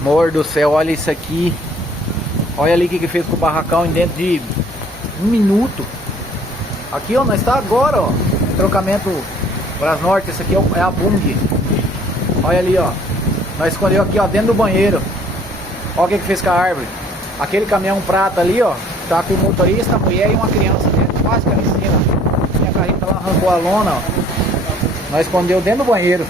Amor do céu, olha isso aqui. Olha ali o que fez com o barracão em dentro de 1 minuto. Aqui, ó, nós está agora, ó. Trocamento Brasnorte. Esse aqui é a Bung. Olha ali, ó. Nós escondeu aqui, ó, dentro do banheiro. Olha o que fez com a árvore. Aquele caminhão prata ali, ó. Tá com o motorista, a mulher e uma criança dentro. Quase que ali em cima. Minha carreta lá arrancou a lona, ó. Nós escondeu dentro do banheiro.